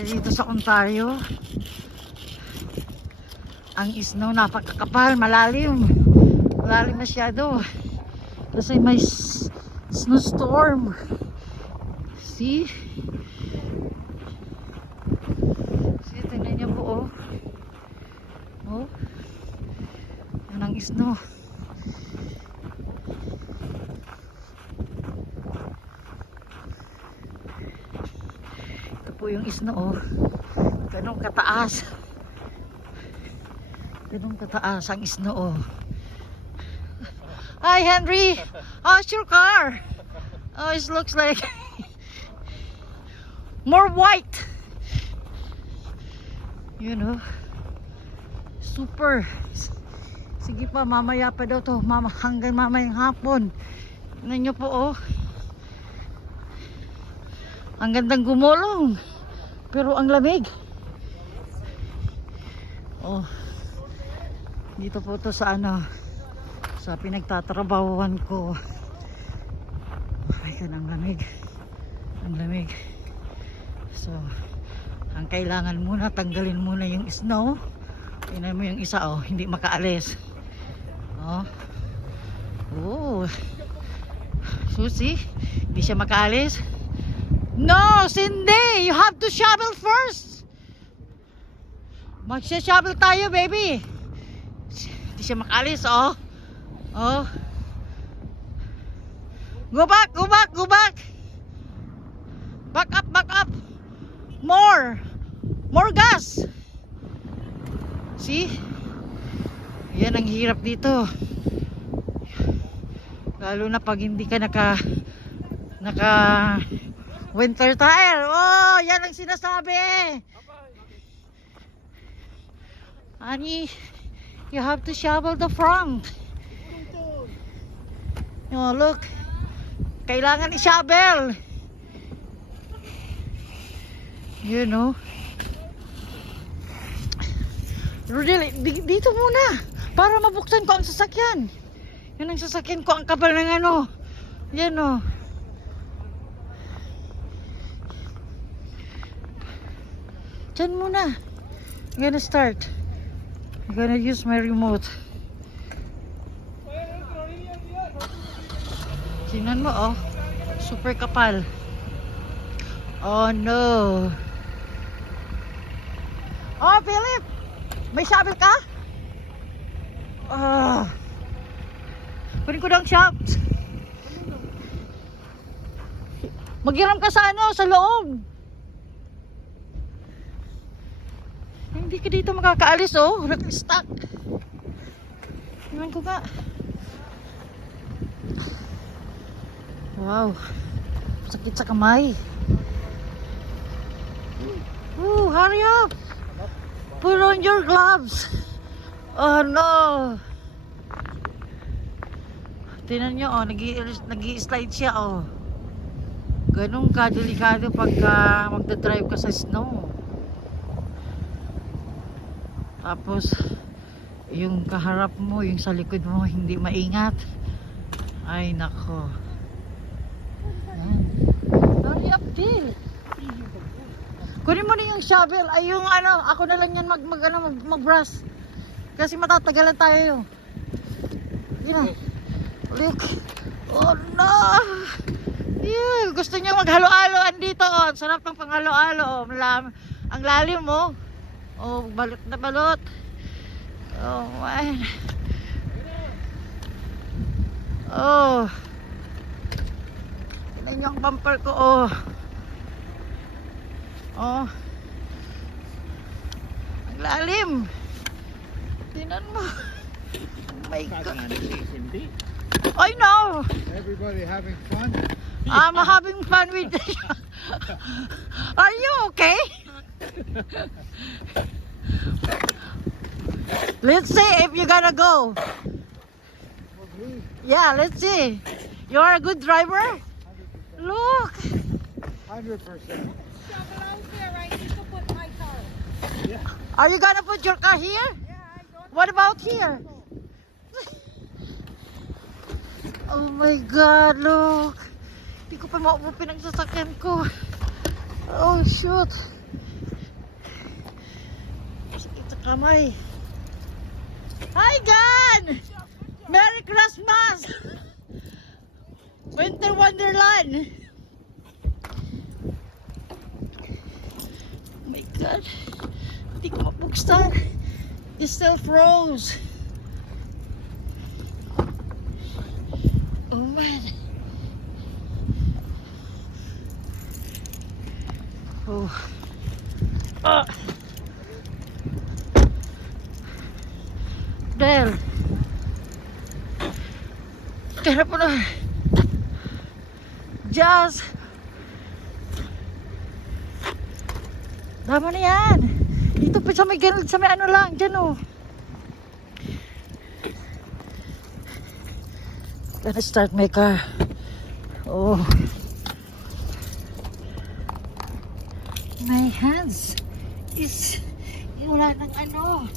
tayo dito sa Ontario. Ang snow napakakapal, malalim. Malalim masyado. Kasi may snowstorm. See? See, tingnan niyo po, oh. Oh. Yan ang snow. Ito po yung snow, oh. Ganun kataas. Ganun kataas ang snow, oh. Hi, Henry. How's your car? Oh, it looks like more white. You know, super. Sige pa, mamaya pa daw to. Hanggang mamayang hapon. Tingnan nyo po, oh. Ang gandang gumulong. Pero ang lamig. Oh. Dito po to sa ano, sa pinagtatrabahuan ko. Ay, ang lamig. Ang lamig. So, ang kailangan muna, tanggalin muna yung snow. Tingnan mo yung isa, oh, hindi makaalis. Oh. Oh. Susi, hindi siya makaalis. No, Cindy, you have to shovel first. Magsha-shovel tayo, baby. Hindi siya makaalis, oh. Oh. Go back, go back, go back. Back up, back up. More. More gas. See? Yan ang hirap dito. Lalo na pag hindi ka naka winter tire. Oh, yan ang sinasabi. Honey, you have to shovel the front. Oh, look. Kailangan i-shovel. You know. Really, dito muna. Para mabuksan ko ang sasakyan. Yan ang sasakyan ko. Ang kapal ng ano. Yan, oh. Diyan muna. I'm gonna start. I'm gonna use my remote. Tingnan mo, oh. Super kapal. Oh no. Oh, Philip, may shovel ka? Kunin ko daw ang shovel. Maghiram ka sa ano, sa loob. Hindi ka dito makakaalis, oh. Stuck. Tingnan ko nga. Wow, sakit sa kamay. Ooh, hurry up. Put on your gloves. Oh no. Tingnan nyo, oh, nag-i-slide siya, oh. Ganun ka delikado pagka magdadrive ka sa snow. Tapos yung kaharap mo, yung sa likod mo hindi maingat. Ay nako. Hurry up, Phil. Kunin mo na yung shovel. Ay, yung ano, ako na lang yan mag-brush. Kasi matatagalan tayo. Yun na. Look. Oh no. Yeah, gusto niya maghalo-halo andito, oh. Sarap ng panghalo-halo, oh. Ang lalim, oh. Oh, balot na balot. Oh, man. Oh. Tingnan niyo ang bumper ko, oh. Oh. Ang lalim. Tingnan mo. Oh my God. I know. Everybody having fun? I'm having fun with this. Are you okay? Let's see if you're gonna go. Yeah, let's see. You're a good driver? Look. 100%. Yeah. Are you gonna put your car here? What about here? Oh my God, look. Hindi ko pa maupupin ang sasakyan ko. Oh shoot. kamay. Hi, Gan! Merry Christmas! Winter Wonderland! Oh my God! Hindi ko mapugstart. It still froze. Oh man. Oh. Ah. Del. Kaya po na. Jazz. Tama na yan. Dito pa sa may ganun, sa may ano lang, dyan oh. Gonna start my car. Oh. My hands is wala ng ano.